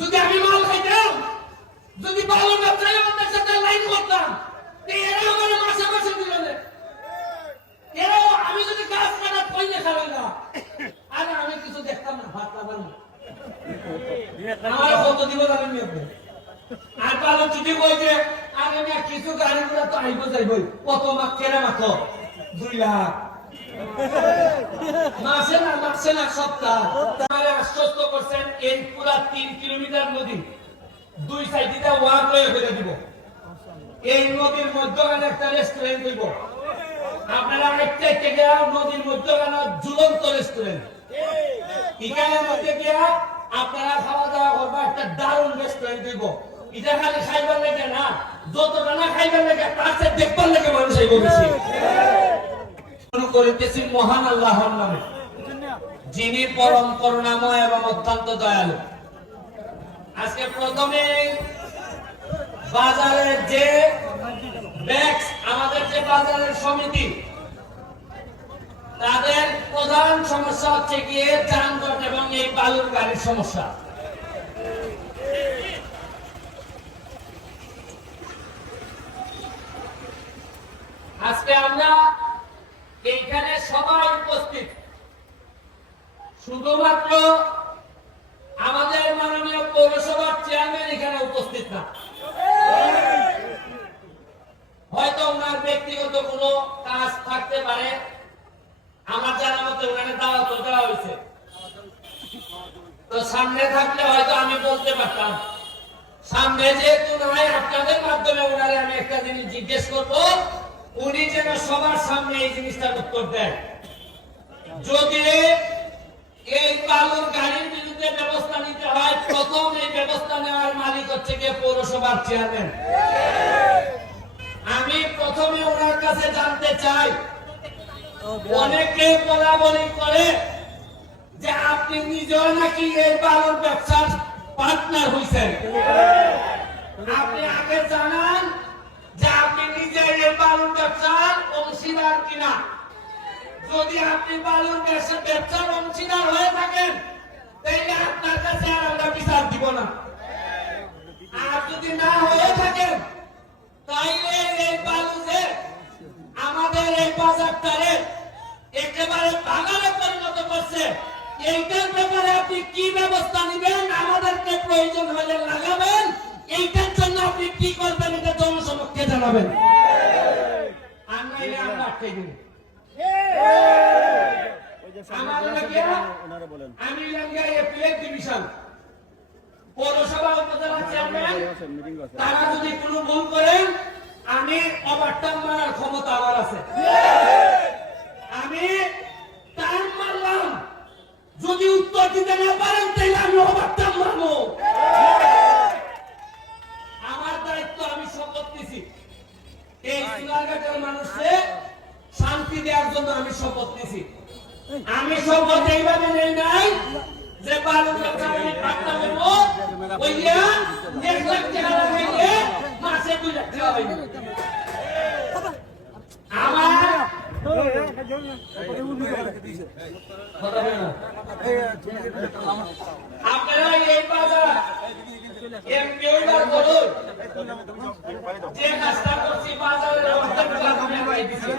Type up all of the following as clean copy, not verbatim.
যদি আমি মাল খাইতাম, যদি ভালো ব্যবসায়ী আমাদের সাথে লাইন করতাম, এরা আমার মাসে মাসে দিল না। এরাও আমি যদি গাছ কাটা পয়সা খাবেন না, আর আমি কিছু দেখতাম না, ভাত লাগান না। আমার কত দিব জানেন আপনি? আর ভালো যদি বই যে আগে আমি কিছু গাড়িগুলো তো আইব যাইবই, কত মাস কেনা মাত্র 2 লাখ মাসে না সপ্তাহ। আমারে আশ্বস্ত করছেন এই পুরা 3 কিলোমিটার নদী 2 সাইডে ওয়াক হয়ে ফেলে দিব। এই নদীর মধ্যখানে একটা রেস্টুরেন্ট হইব। আপনারা একটা থেকে নদীর মধ্যখানে ঝুলন্ত রেস্টুরেন্ট, এখানের মধ্যে গিয়া আপনারা খাওয়া দাওয়া করবা, একটা দারুণ রেস্টুরেন্ট হইব। এটা খালি খাইবার লেগে না, যতটা না খাইবার লেগে তার চেয়ে দেখবার লেগে মানুষ আইব বেশি। করিতেছি মহান আল্লাহর নামে, যিনি পরম করুণাময় এবং অত্যন্ত দয়ালু। আজকে প্রথমে বাজারের যে ব্যাক্স, আমাদের যে বাজারের সমিতি, তাদের প্রধান সমস্যা হচ্ছে গিয়ে যানজট এবং এই বালুর গাড়ির সমস্যা। আজকে আমরা এইখানে সবাই উপস্থিত, শুধুমাত্র আমাদের মাননীয় পৌরসভার চেয়ারম্যান এখানে উপস্থিত না। হয়তো ওনার ব্যক্তিগত কোনো কাজ থাকতে পারে, আমার জানা মতে ওখানে দাওয়াত দেওয়া হয়েছে, তো সামনে থাকলে হয়তো আমি বলতে পারতাম। সামনে যেহেতু নাই, আপনাদের মাধ্যমে ওনারে আমি একটা জিনিস জিজ্ঞেস করবো, উনি যেন সবার সামনে এই জিনিসটার উত্তর দেন। যদি এই বালুর গাড়ির বিরুদ্ধে ব্যবস্থা নিতে হয়, প্রথম এই ব্যবস্থা নেওয়ার মালিক হচ্ছে গিয়ে পৌরসভার চেয়ারম্যান। আমি প্রথমে ওনার কাছে জানতে চাই, অনেকে বলা বলি করে যে আপনি নিজেও নাকি এই বালুর ব্যবসার পার্টনার হয়েছেন। আপনি আগে জানান যে আপনি নিজে এই বালুর ব্যবসার অংশীদার কিনা। যদি আপনি বালুর ব্যবসার অংশীদার হয়ে থাকেন, তাহলে আপনার কাছে আর আমরা বিচার দিব না। আর যদি না হয়ে থাকেন, তাইলে এই বালু যে আমাদের এই বাজারটারে একেবারে বাগানে পরিণত করছে, এইটার ব্যাপারে আপনি কি ব্যবস্থা নেবেন, আমাদেরকে প্রয়োজন হলে লাগাবেন, এইটার জন্য আপনি কি করবেন এটা জনসমক্ষে জানাবেন। আমরা আটকে দিব। আমি ডিভিশন পৌরসভা উপজেলা চেয়ারম্যান, তারা যদি কোনো ভুল করেন, আমি ওভারটার্ন মারার ক্ষমতা আমার আছে। আমি টার্ন মারলাম, যদি উত্তর দিতে না পারেন তাহলে আমি ওভারটার্ন মারবো। আমার দায়িত্ব, আমি শপথ নিছি এই সোনারঘাটের মানুষকে শান্তি দেওয়ার জন্য আমি শপথ নিছি। আমি শপথ এইভাবে নেই নাই যে বালু ব্যবসা আমি পাটনা করব, ওইয়া 1 লাখ টাকা লাগাইলে মাসে 2 লাখ টাকা হইবে। আমার আপনারা এই বাজার এমপিওর বলুন যে কাজটা করছি বাজারের অর্ধেক আমি পাই দিছি।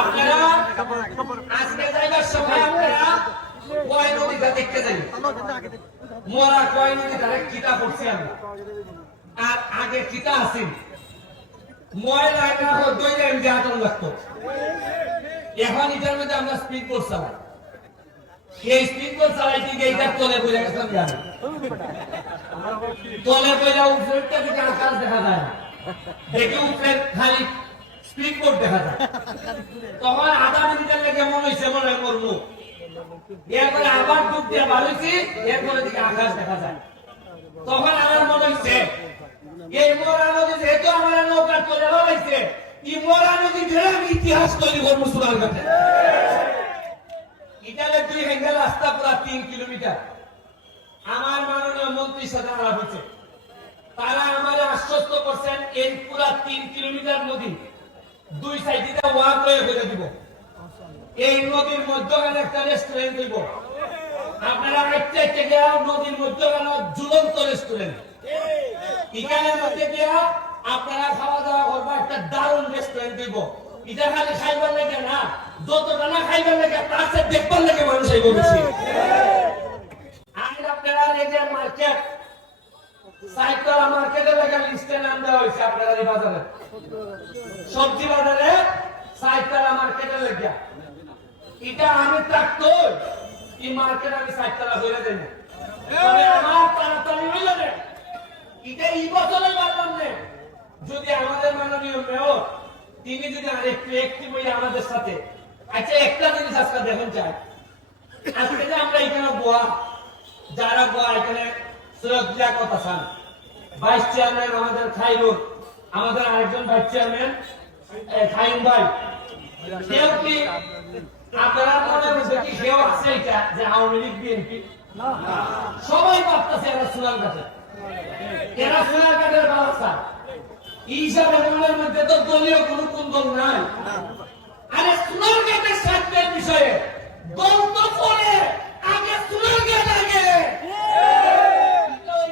আপনারা আজকে যাইবার সময় আপনারা কয় নদীটা দেখতে যাই, মোরা কয় নদীটা কিতা করছি আমরা, আর আগে কিতা আছে ময়লা দইলে এমনি আতন লাগতো। এখন এটার মধ্যে আমরা স্পিড বোট চালাই, এই স্পিড বোট চালাইতে গিয়ে এইটার তলে বলে গেছিলাম, তলে বইলা উপরেরটা দিকে আকাশ দেখা যায় না, দেখে উপরে খালি স্পিড বোট দেখা যায়। তখন আধা মিনিটের লেগে মনে হয়েছে মনে হয় মরবো, এরপরে আবার ডুব দিয়ে বাড়িয়েছি, এরপরে দিকে আকাশ দেখা যায়। তখন আমার মনে হয়েছে এই মোরা নদী যেহেতু আমার নৌকার তলে হয়েছে, এই মোরা নদী ধরে আমি ইতিহাস তৈরি করবো সোনারঘাটে। ইটালে 2 হ্যাঙ্গেল রাস্তা পুরা 3 কিলোমিটার। আমার মাননীয় মন্ত্রীর সাথে আলাপ হয়েছে, তারা আমাদের আশ্বস্ত করছেন এই পুরা 3 কিলোমিটার নদী দুই সাইডে ওয়াক করে ফেলে দিব। এই নদীর মধ্যখানে একটা রেস্টুরেন্ট দিব। আপনারা একটা থেকে নদীর মধ্যখানে ঝুলন্ত রেস্টুরেন্ট, এখানে মধ্যে গিয়া আপনারা খাওয়া দাওয়া করবো। একটা দারুণ রেস্টুরেন্ট দিব। এটা খালি খাইবার লেগে না, যতটা না খাইবার লেগে তার সাথে দেখবার লেগে মানুষ এই বলছি। আর আপনারা এই যে মার্কেট সাইকেল মার্কেটে লেগে লিস্টে নাম দেওয়া হয়েছে। আপনারা এই বাজারে সবজি বাজারে সাইকেল মার্কেটে লেগে, এটা আমি থাকতো এই মার্কেট আমি সাইকেল হয়ে দেব। আমার তাড়াতাড়ি হইল না, এটা এই বছরে পারলাম না। যদি আমাদের মাননীয় মেয়র তিনি যদি আরেকটু অ্যাক্টিভ হয়ে আমাদের সাথে, আচ্ছা একটা জিনিস আজকে দেখুন চাই, আজকে যে আমরা এখানে বোয়া যারা বোয়া এখানে সৈয়দ লিয়াকত হাসান ভাইস চেয়ারম্যান, আমাদের খাইরুল, আমাদের আরেকজন ভাইস চেয়ারম্যান খাইম ভাই, কেউ কি আপনারা মনে হচ্ছে কি কেউ আছে এটা যে আওয়ামী লীগ বিএনপি? সবাই ভাবতেছে এরা সোনার কাছে, এরা সোনার কাঠের ব্যবস্থা। এই হিসাবে আমাদের মধ্যে তো দলীয় কোনো কুন্দল নাই। আরে সোনার কাঠের স্বার্থের বিষয়ে দল তো পরে, আগে সোনার কাঠ আগে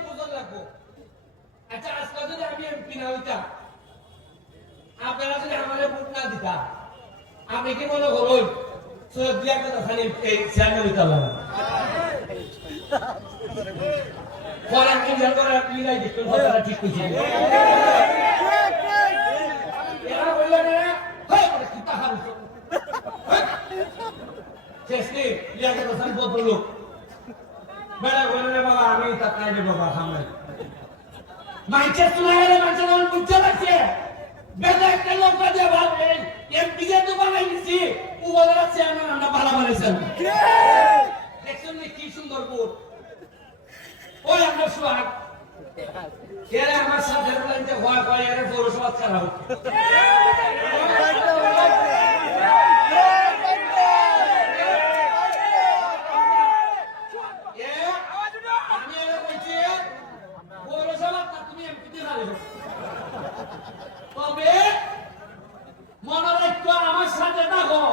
বুঝন লাগবো। আচ্ছা আজকে যদি আমি এমপি না হইতাম, আপনারা যদি আমাদের ভোট না দিতাম, আপনি কি মনে করুন সৈয়দ লিয়াকত হাসান এই চেয়ারম্যান হইতাম? পরে আমি যখন আপনি নাই দেখুন কথাটা ঠিক হয়েছে। এরা বললেন কি টাকা শেষে লিয়াকত হাসান ভদ্রলোক বেড়া বললেন বাবা আমি তা কাই দেবো বাবা সামনে মাইকে শোনা গেলে মাইকে যখন বুঝতে পারছে বেলা একটা লোক দিয়ে ভাববে এমপি যে তো বানাই দিছি ও বলে চেয়ারম্যান আমরা ভালো বানাইছেন। দেখছেন কি সুন্দর বোর্ড, ওই আমার সোহাগ এরা আমার সাথে বলেন ভয় করে এরা পৌরসভা ছাড়া হোক। আমি এরা বলছি পৌরসভা তুমি এমপিতে ভালো হোক, তবে মনে রাখতো আমার সাথে থাকো।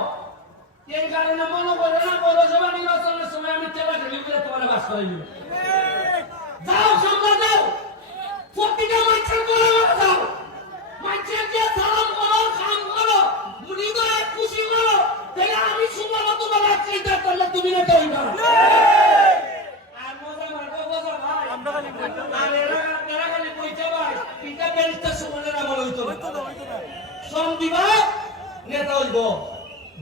এই কারণে মনে করে না পৌরসভা নির্বাচনের সময় আমি চেলা ঢেলি করে তোমার বাস করে দিব। যাও সামনে যাও, প্রতিটা মানুষের করে যাও, মানুষের দিয়ে সালাম করো, খাম করো, মুড়ি করে খুশি করো, তাহলে আমি শুনলাম তোমার চিন্তা করলে তুমি না করি না। আর মজা মারবো বোঝা ভাই, আর এরা খালি বইতে ভাই তিনটা ব্যারিস্টার সুমনেরা বলে হইতো শ্রম দিবা নেতা হইব,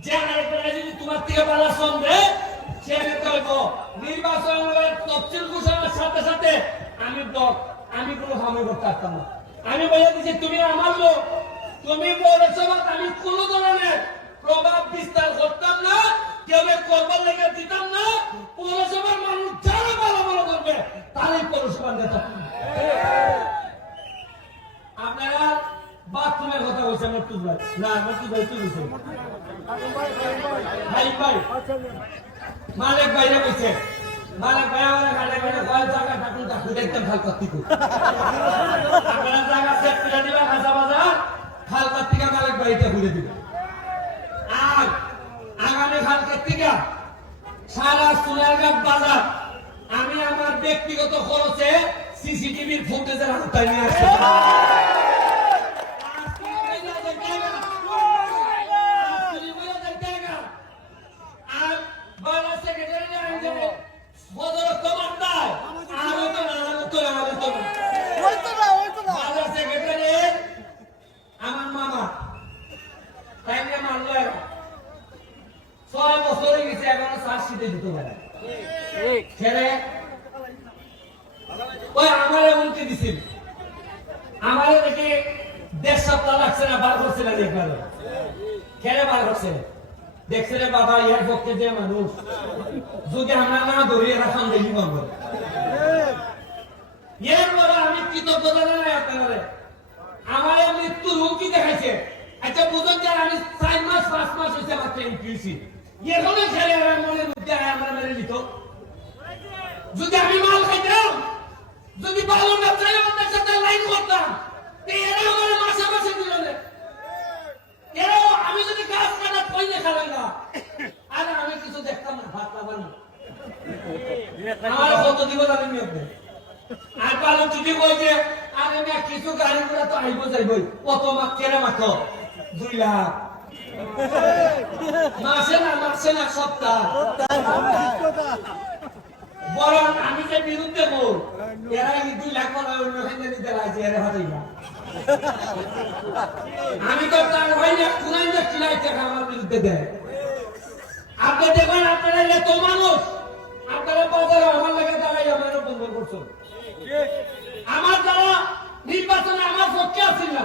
যে আরেকটা যদি তোমার থেকে পালা শ্রম দেয় সে নেতা হইব। নির্বাচনের তফসিল ঘোষণার সাথে সাথে আমি ব্লক আমি কোনো হামে করতে পারতাম না। আমি বলে দিচ্ছি তুমি আমার লোক, তুমি পৌরসভা আমি কোন ধরনের প্রভাব বিস্তার করতাম না, কেউ করবার লেগে দিতাম না। পৌরসভার মানুষ যারা ভালো ভালো করবে তারাই পৌরসভার নেতা। আপনারা বাথরুমের কথা বলছেন মর্তুজ ভাই, না মর্তুজ ভাই তুই বলছেন ভাই ভাই মালিক ভাইরা বলছে, মালিক ভাই আমার গাড়ি গাড়ি কয় জায়গা থাকুন তা দেখতেন খাল কার্তিক আপনারা জায়গা সেট করে দিবেন হাসা বাজার খাল কার্তিকা মালিক ভাইটা ঘুরে দিবেন। আর আগামী খাল কার্তিকা সারা সোনারঘাট বাজার আমি আমার ব্যক্তিগত খরচে সিসিটিভির ফুটেজের আওতায় নিয়ে আসতে আমার মামা তাই মানলো 6 বছর হয়ে গেছে এখনো চার্জশিটে দিতে পারে ছেড়ে ওই আমার এমনকি দিছিল আমার দেখে 1.5 সপ্তাহ লাগছে না, বার করছে না দেখবার খেলে বার করছে দেখছে রে বাবা ইয়ার পক্ষে যে মানুষ যদি আমরা না ধরিয়ে রাখান দেখি বলবো এর পরে আমি কৃতজ্ঞতা জানাই আপনারা আমার মৃত্যুর হুমকি দেখাইছে। আচ্ছা বুঝুন যে আমি 4 মাস 5 মাস হয়েছে আমার ট্রেন কিউসি এখনো খেলে মনে বুদ্ধি আমরা মেরে নিত। যদি আমি মাল খাইতাম, যদি ভালো ব্যবসায়ী ওদের সাথে লাইন করতাম এরা আমার মাসে মাসে দিল না। আমার কত দিব জানেন আপনি আর পালন যদি কই যে আরে না কিছু গাড়ি ঘোড়া তো আইবো যাইবই কত মাছ কেরা মাছ 2 লাখ মাসে না সপ্তাহ বরং আমি যে বিরুদ্ধে বল এরা 2 লাখ করে অন্য খাইতে দিতে লাগছে এরা হাতেই না আমি তো তার ভাই না কুনাই না কিলাই টাকা আমার বিরুদ্ধে দেয় আপনি দেখেন আপনারা এত মানুষ আপনারা বাজারে আমার লাগে দাঁড়াই আমার বন্ধ করছেন আমার দ্বারা নির্বাচনে আমার পক্ষে আসেন না